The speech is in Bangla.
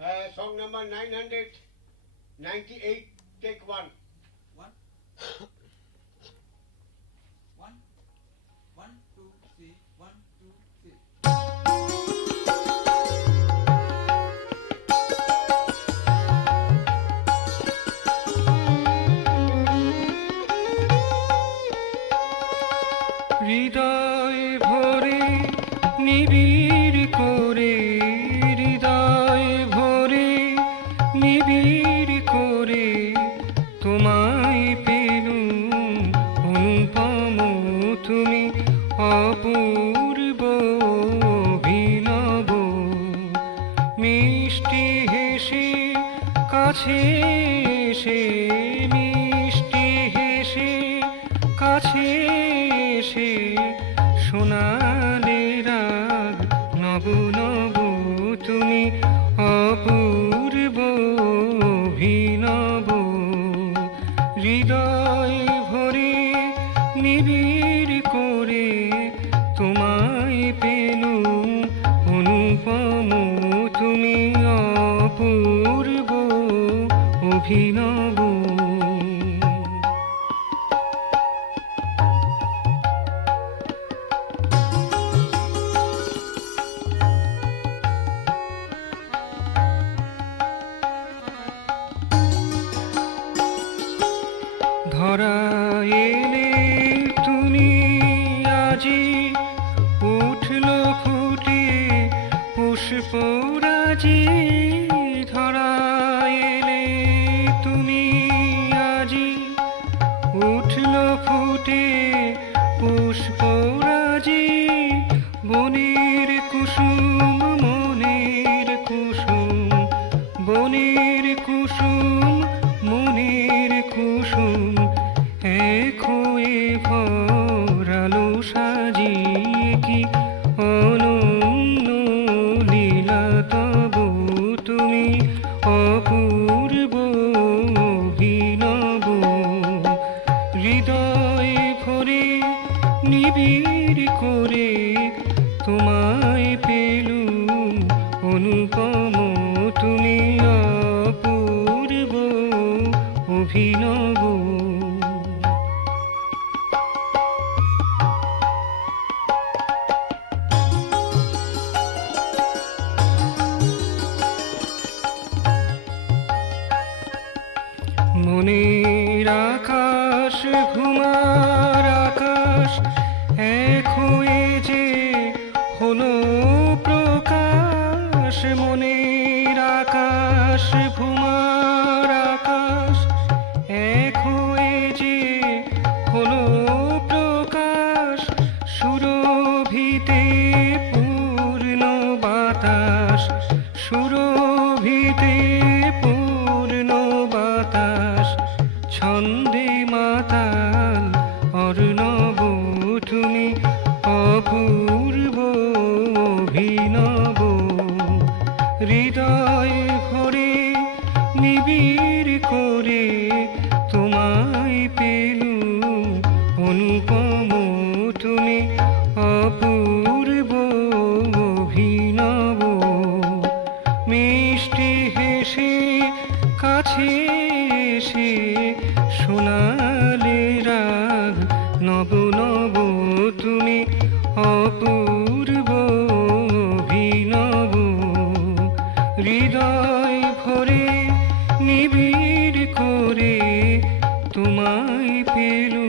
Song number 998, take one. One. One. One, two, three. One, two, three. হৃদয় ভরে নিবিড় করে, হৃদয় ভরে নিবিড় করে তোমায় পেলুম অনুপম, তুমি অপূর্ব অভিনব। মিষ্টি হেসে কাছে এসে, মিষ্টি হেসে কাছে এসে শোনালে রাগ নব নব, তুমি অপূর্ব অভিনব। হৃদয় ভরে নিবিড় করে তোমায় পেলুম অনুপম, তুমি অপূর্ব অভিনব। ধরা এলে তুমি আজি, উঠল ফুটে পুষ্পরাজি। ধরা এলে তুমি আজি, উঠল ফুটে পুষ্পরাজি। বনের কুসুম মনের কুসুম, বনের কুসুম মনের কুসুম এক হয়ে ভরালো সাজিয়ে, কি অনন্য লীলা তব, তুমি অপূর্ব অভিনব। হৃদয় ভরে নিবিড় করে তোমায় পেলুম অনুপম, তুমি অপূর্ব অভিনব। মনের আকাশ ঘুমার আকাশ এক হয়ে যে হলো প্রকাশ। মনের আকাশ ঘুমার আকাশ এক হয়ে যে হলো প্রকাশ। সুরভিতে পূর্ণ বাতাস, সুরভিতে পূর্ণ বাতাস। ছন্দে মাতাল অর্ণব, তুমি অপূর্ব অভিনব। হৃদয় ভরে নিবিড় করে তোমায় পেলুম অনুপম, তুমি অপূর্ব অভিনব। মিষ্টি হেসে কাছে এসে শোনালে রাগ নব নব, তুমি অপূর্ব অভিনব। হৃদয় ভরে নিবিড় করে তোমায় পেলুম